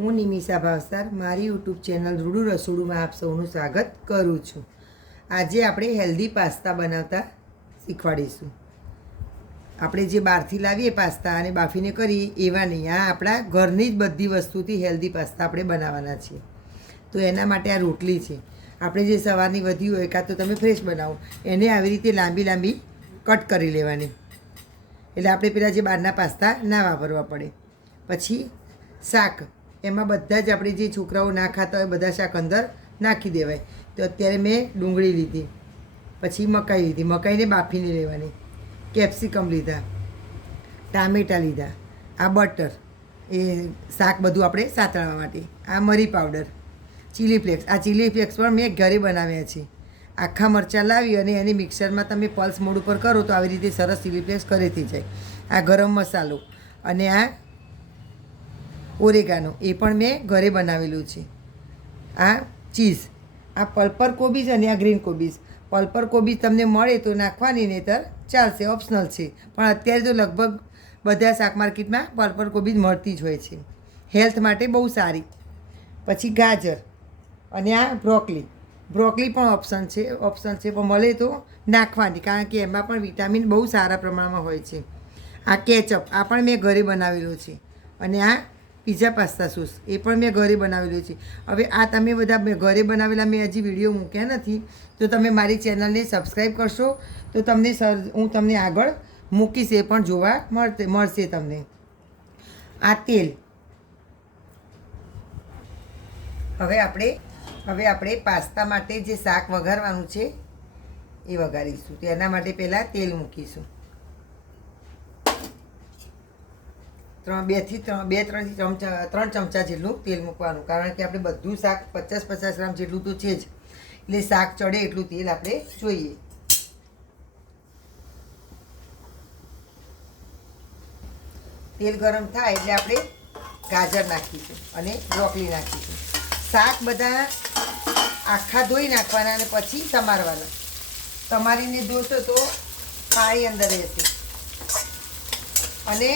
હું નિમિષા ભાવસાર મારી YouTube channel રૂડુ રસોડુંમાં આપ સૌનું સ્વાગત કરું છું. આજે આપણે હેલ્ધી પાસ્તા બનાવતા શીખવાડીશું. આપણે જે બહારથી લાવીએ પાસ્તા અને બાફીને કરીએ એવા નહીં, આ આપણા ઘરની જ બધી વસ્તુથી હેલ્ધી પાસ્તા આપણે બનાવવાના છીએ. તો એના માટે આ રોટલી છે. આપણે જે સવારની વધી હોય કાં તો તમે ફ્રેશ બનાવો, એને આવી રીતે લાંબી લાંબી કટ કરી લેવાની, એટલે આપણે પેલા જે બહારના પાસ્તા ના વાપરવા પડે. પછી શાક, એમાં બધા જ આપણે જે છોકરાઓ ના ખાતા હોય બધા શાક અંદર નાખી દેવાય. તો અત્યારે મેં ડુંગળી લીધી, પછી મકાઈ લીધી, મકાઈને બાફીને લેવાની, કેપ્સિકમ લીધા, ટામેટાં લીધા, આ બટર, એ શાક બધું આપણે સાતળવા માટે, આ મરી પાવડર, ચીલી ફ્લેક્સ, આ ચીલી ફ્લેક્સ પણ મેં ઘરે બનાવ્યા છે. આખા મરચાં લાવી અને એની મિક્સરમાં તમે પલ્સ મોડ ઉપર કરો તો આવી રીતે સરસ ચીલી ફ્લેક્સ ઘરેથી જાય. આ ગરમ મસાલો અને આ ઓરેગાનો, એ પણ મેં ઘરે બનાવેલું છે. આ ચીઝ, આ પલ્પર કોબીજ અને આ ગ્રીન કોબીજ. પલ્પર કોબીજ તમને મળે તો નાખવાની, નહીંતર ચાલશે, ઓપ્શનલ છે. પણ અત્યારે તો લગભગ બધા શાક માર્કેટમાં પલ્પર કોબીજ મળતી જ હોય છે, હેલ્થ માટે બહુ સારી. પછી ગાજર અને આ બ્રોકલી. બ્રોકલી પણ ઓપ્શન છે પણ મળે તો નાખવાની, કારણ કે એમાં પણ વિટામિન બહુ સારા પ્રમાણમાં હોય છે. આ કેચઅપ, આ પણ મેં ઘરે બનાવેલો છે. અને આ પીઝા પાસ્તા સોસ, એ પણ મેં ઘરે બનાવેલું છે. હવે આ તમે બધા ઘરે બનાવેલા મેં હજી વિડીયો મૂક્યા નથી, તો તમે મારી ચેનલને સબસ્ક્રાઈબ કરશો તો તમને હું તમને આગળ મૂકીશ, એ પણ જોવા મળશે તમને. આ તેલ. હવે આપણે પાસ્તા માટે જે શાક વઘારવાનું છે એ વઘારીશું. તો એના માટે પહેલાં તેલ મૂકીશું. 3 ચમચા જેટલું તેલ મૂકવાનું, કારણ કે આપણે બધું શાક 50 ગ્રામ જેટલું તો છે જ, એટલે શાક ચડે એટલું તેલ આપણે જોઈએ. તેલ ગરમ થાય એટલે આપણે ગાજર નાખીશું અને બ્રોકલી નાખીશું. શાક બધા આખા ધોઈ નાખવાના અને પછી સમારવાના. સમારીને ધોશો તો પાણી અંદર રહેશે. અને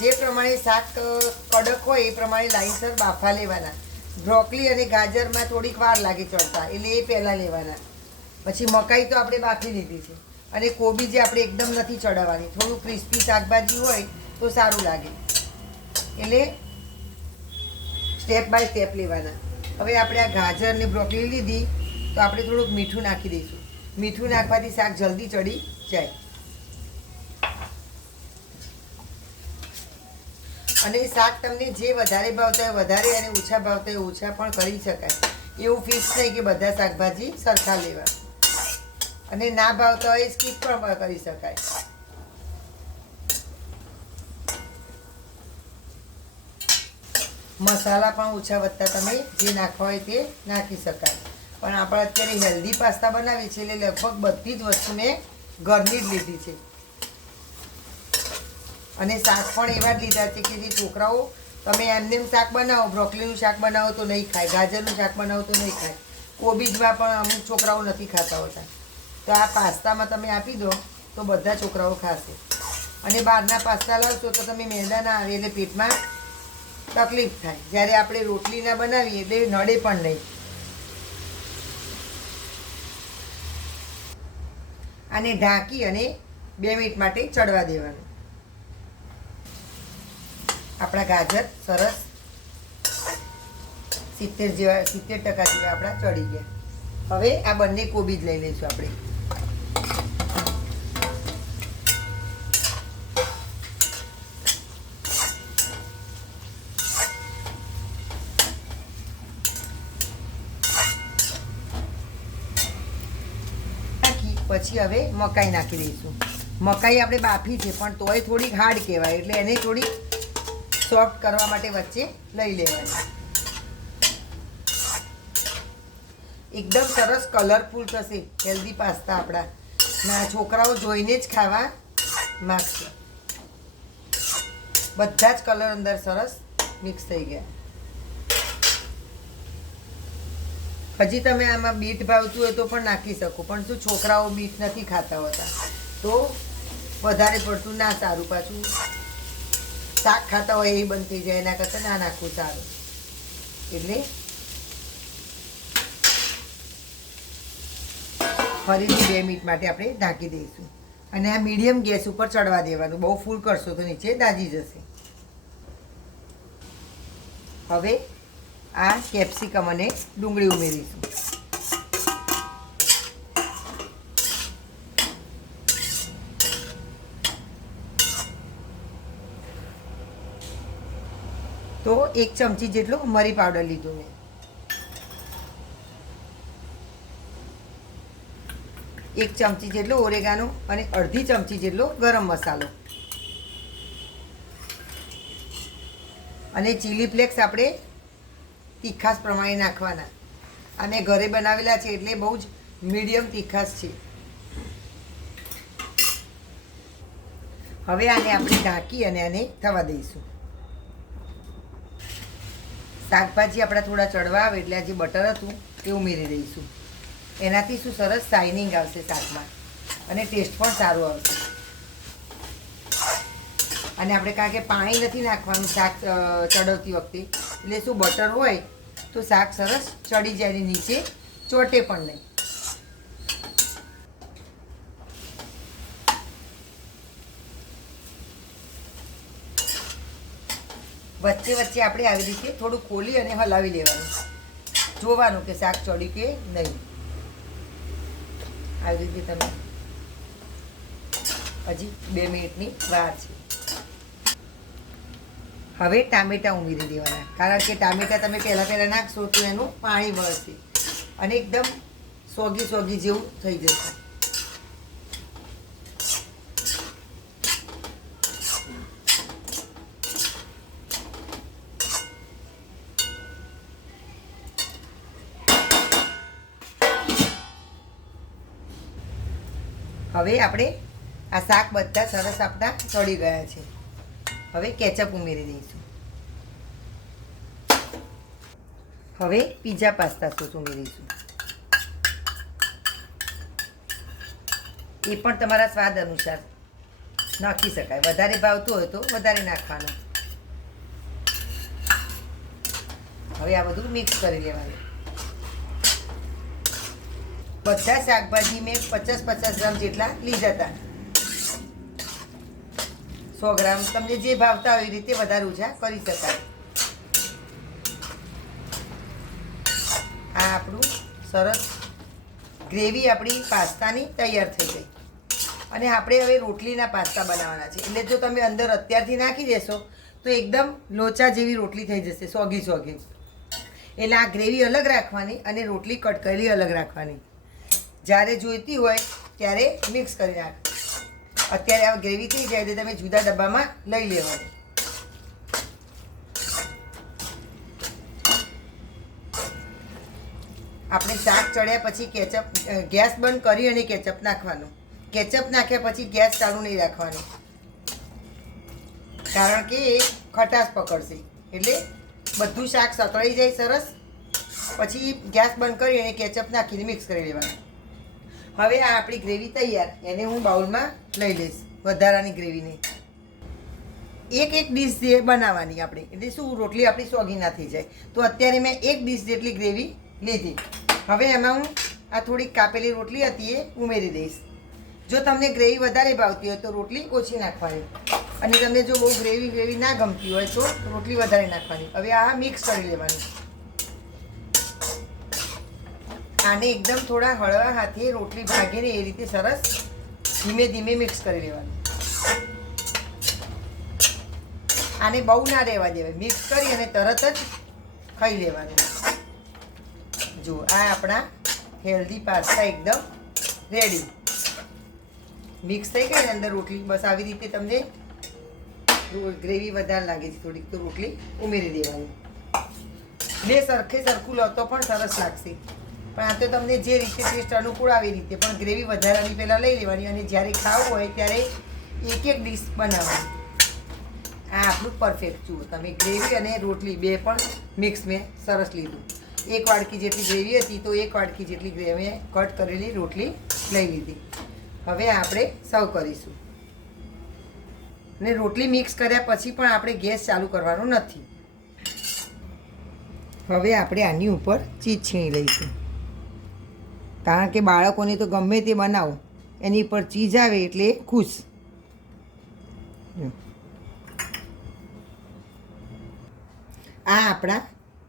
જે પ્રમાણે શાક કડક હોય એ પ્રમાણે લાઈનસર બાફા લેવાના. બ્રોકલી અને ગાજરમાં થોડીક વાર લાગે ચડતા, એટલે એ પહેલાં લેવાના. પછી મકાઈ તો આપણે બાફી લીધી છે. અને કોબી જે આપણે એકદમ નથી ચડાવવાની, થોડું ક્રિસ્પી શાકભાજી હોય તો સારું લાગે, એટલે સ્ટેપ બાય સ્ટેપ લેવાના. હવે આપણે આ ગાજર અને બ્રોકલી લીધી તો આપણે થોડુંક મીઠું નાખી દઈશું. મીઠું નાખવાથી શાક જલ્દી ચડી જાય. અને શાક તમને જે વધારે ભાવતા હોય વધારે અને ઓછા ભાવતા હોય ઓછા પણ કરી શકાય. એવું ફિક્સ નહીં કે બધા શાકભાજી સરખા લેવા, અને ના ભાવતા હોય સ્કીપ પણ કરી શકાય. મસાલા પણ ઓછા વધતા તમે જે નાખવા હોય તે નાખી શકાય. પણ આપણે અત્યારે હેલ્ધી પાસ્તા બનાવીએ છીએ એટલે લગભગ બધી જ વસ્તુ મેં ઘરની જ લીધી છે. અને શાક પણ એવા જ લીધા છે કે જે છોકરાઓ, તમે એમને શાક બનાવો, બ્રોકલીનું શાક બનાવો તો નહીં ખાય, ગાજરનું શાક બનાવો તો નહીં ખાય, કોબીજમાં પણ અમુક છોકરાઓ નથી ખાતા હોતા. તો આ પાસ્તામાં તમે આપી દો તો બધા છોકરાઓ ખાશે. અને બહારના પાસ્તા લાવશો તો તમે મેંદા ના આવે એટલે પેટમાં તકલીફ થાય. જ્યારે આપણે રોટલી ના બનાવીએ એટલે નડે પણ નહીં. આને ઢાંકી અને 2 મિનિટ માટે ચડવા દેવાનું. આપણા ગાજર સરસ 70% જેવા આપણા ચડી ગયા. હવે આ બંને કોબીજ લઈ લઈશું આપણે. પછી હવે મકાઈ નાખી દઈશું. મકાઈ આપણે બાફી છે પણ તોય થોડીક હાર્ડ કહેવાય, એટલે એને થોડીક સોફ્ટ કરવા માટે વચ્ચે લઈ લેવાની. એકદમ સરસ કલરફુલ થશે હેલ્ધી પાસ્તા આપણા. ના, છોકરાઓ જોઈને જ ખાવા માગશે. બધા જ કલર અંદર સરસ મિક્સ થઈ ગયા. હજી તમે આમાં બીટ ભાવતું હોય તો પણ નાખી શકો, પણ શું છોકરાઓ બીટ નથી ખાતા હોતા તો વધારે પડતું ના સારું. પાછું શાક ખાતા હોય એ બંધ થઈ જાય, એના કરતાં ના નાખવું સારું. એટલે ફરીથી 2 મિનિટ માટે આપણે ઢાંકી દઈશું અને આ મીડિયમ ગેસ ઉપર ચડવા દેવાનું. બહુ ફૂલ કરશો તો નીચે દાજી જશે. હવે આ કેપ્સિકમ અને ડુંગળી ઉમેરીશું. તો 1 ચમચી જેટલો મરી પાવડર લીધું મેં. 1 ચમચી જેટલો ઓરેગાનો અને અડધી ચમચી જેટલો ગરમ મસાલો અને ચીલી ફ્લેક્સ આપણે તીખાસ પ્રમાણે નાખવાના. આ મેં ઘરે બનાવેલા છે એટલે બહુ જ મીડિયમ તીખાસ છે. હવે આને આપણે ઢાંકી અને આને થવા દઈશું. શાકભાજી આપણા થોડા ચડવા આવે એટલે આ જે બટર હતું તે ઉમેરી દઈશું. એનાથી શું સરસ શાઇનિંગ આવશે શાકમાં અને ટેસ્ટ પણ સારો આવશે. અને આપણે કારણ કે પાણી નથી નાખવાનું શાક ચડવતી વખતે, એટલે શું બટર હોય તો શાક સરસ ચડી જાય ને નીચે ચોટે પણ નહીં. વચ્ચે વચ્ચે આપણે આવી રીતે થોડું ખોલી અને હલાવી લેવાનું, જોવાનું કે શાક ચડ્યું કે નહીં. આવી રીતે તમે હજી 2 મિનિટની વાર છે. હવે ટામેટાં ઉમેરી દેવાના, કારણ કે ટામેટાં તમે પહેલાં નાખશો તો એનું પાણી વળશે અને એકદમ સોગી જેવું થઈ જશે. હવે આપણે આ શાક બધા સરસ આપણા ચડી ગયા છે. હવે કેચઅપ ઉમેરી દઈશું. હવે પીઝા પાસ્તા સોસ ઉમેરીશું. એ પણ તમારા સ્વાદ અનુસાર નાખી શકાય. વધારે ભાવતું હોય તો વધારે નાખવાનું. હવે આ બધું મિક્સ કરી લેવાનું. બધા શાકભાજી મેં 50 ગ્રામ જેટલા લીધા હતા. 100 ગ્રામ તમને જે ભાવતા હોય એ રીતે વધારે ઓછા કરી શકાય. આ આપણું સરસ ગ્રેવી આપણી પાસ્તાની તૈયાર થઈ ગઈ. અને આપણે હવે રોટલીના પાસ્તા બનાવવાના છે. એટલે જો તમે અંદર અત્યારથી નાખી દેશો તો એકદમ લોચા જેવી રોટલી થઈ જશે, સોગી. એટલે આ ગ્રેવી અલગ રાખવાની અને રોટલી કટ કરેલી અલગ રાખવાની. જ્યારે જોઈતી હોય ત્યારે મિક્સ કરી નાખ. અત્યારે આ ગ્રેવી થઈ જાય એટલે તમે જુદા ડબ્બામાં લઈ લેવાની. આપણે શાક ચડ્યા પછી કેચઅપ ગેસ બંધ કરી અને કેચઅપ નાખવાનું. કેચઅપ નાખ્યા પછી ગેસ ચાલુ નહીં રાખવાનું, કારણ કે એ ખટાશ પકડશે. એટલે બધું શાક સતળાઈ જાય સરસ. પછી ગેસ બંધ કરી અને કેચઅપ નાખીને મિક્સ કરી લેવાનું. હવે આ આપણી ગ્રેવી તૈયાર. એને હું બાઉલમાં લઈ લઈશ. વધારાની ગ્રેવીને એક ડીશ જે બનાવવાની આપણે, એટલે શું રોટલી આપણી સોગી ના થઈ જાય. તો અત્યારે મેં 1 ડીશ જેટલી ગ્રેવી લીધી. હવે એમાં હું આ થોડીક કાપેલી રોટલી હતી એ ઉમેરી દઈશ. જો તમને ગ્રેવી વધારે ભાવતી હોય તો રોટલી ઓછી નાખવાની, અને તમને જો બહુ ગ્રેવી ના ગમતી હોય તો રોટલી વધારે નાખવાની. હવે આ મિક્સ કરી લેવાની. આને એકદમ થોડા હળવા હાથે રોટલી ભાગે ને એ રીતે સરસ ધીમે ધીમે મિક્સ કરી લેવાનું. આને બહુ ના રહેવા દેવાય. મિક્સ કરી અને તરત જ ખાઈ લેવાનું. જો આ આપણા હેલ્ધી પાસ્તા એકદમ રેડી. મિક્સ થઈ ગઈ ને અંદર રોટલી. બસ આવી રીતે તમને ગ્રેવી વધારે લાગે છે થોડીક તો રોટલી ઉમેરી દેવાની. બે સરખું લો તો પણ સરસ લાગશે. પણ આ તો તમને જે રીતે ટેસ્ટ અનુકૂળ આવે એ રીતે. પણ ગ્રેવી વધારાની પહેલાં લઈ લેવાની અને જ્યારે ખાવું હોય ત્યારે એક ડીશ બનાવવાની. આ આપણું પરફેક્ટ. જુઓ તમે ગ્રેવી અને રોટલી બે પણ મિક્સ મેં સરસ લીધું. 1 વાડકી જેટલી ગ્રેવી હતી તો 1 વાડકી જેટલી ગ્રેવી કટ કરેલી રોટલી લઈ લીધી. હવે આપણે સર્વ કરીશું. અને રોટલી મિક્સ કર્યા પછી પણ આપણે ગેસ ચાલુ કરવાનો નથી. હવે આપણે આની ઉપર ચીઝ છીણી લઈશું, કારણ કે બાળકોને તો ગમે તે બનાવો એની ઉપર ચીઝ આવે એટલે ખુશ. આ આપણા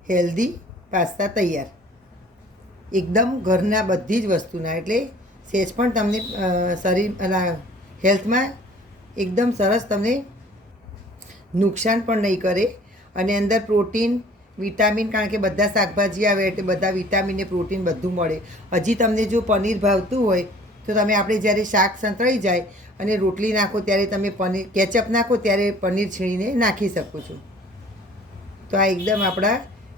હેલ્ધી પાસ્તા તૈયાર, એકદમ ઘરના બધી જ વસ્તુના, એટલે સહેજ પણ તમને શરીર હેલ્થમાં એકદમ સરસ તમને નુકસાન પણ નહીં કરે. અને અંદર પ્રોટીન વિટામિન, કારણ કે બધા શાકભાજી આવે એટલે બધા વિટામિન ને પ્રોટીન બધું મળે. હજી તમને જો પનીર ભાવતું હોય તો તમે આપણે જ્યારે શાક સંતળાઈ જાય અને રોટલી નાખો ત્યારે તમે પનીર કેચઅપ નાખો ત્યારે પનીર છીણીને નાખી શકો છો. તો આ એકદમ આપણા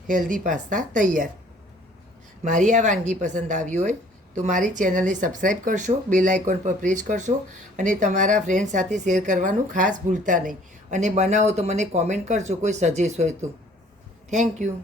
હેલ્ધી પાસ્તા તૈયાર. મારી આ વાનગી પસંદ આવી હોય તો મારી ચેનલને સબસ્ક્રાઈબ કરશો, બેલ આઇકોન પર પ્રેસ કરશો અને તમારા ફ્રેન્ડ સાથે શેર કરવાનું ખાસ ભૂલતા નહીં. અને બનાવો તો મને કોમેન્ટ કરજો કોઈ સજેસ્ટ હોય તો. Thank you.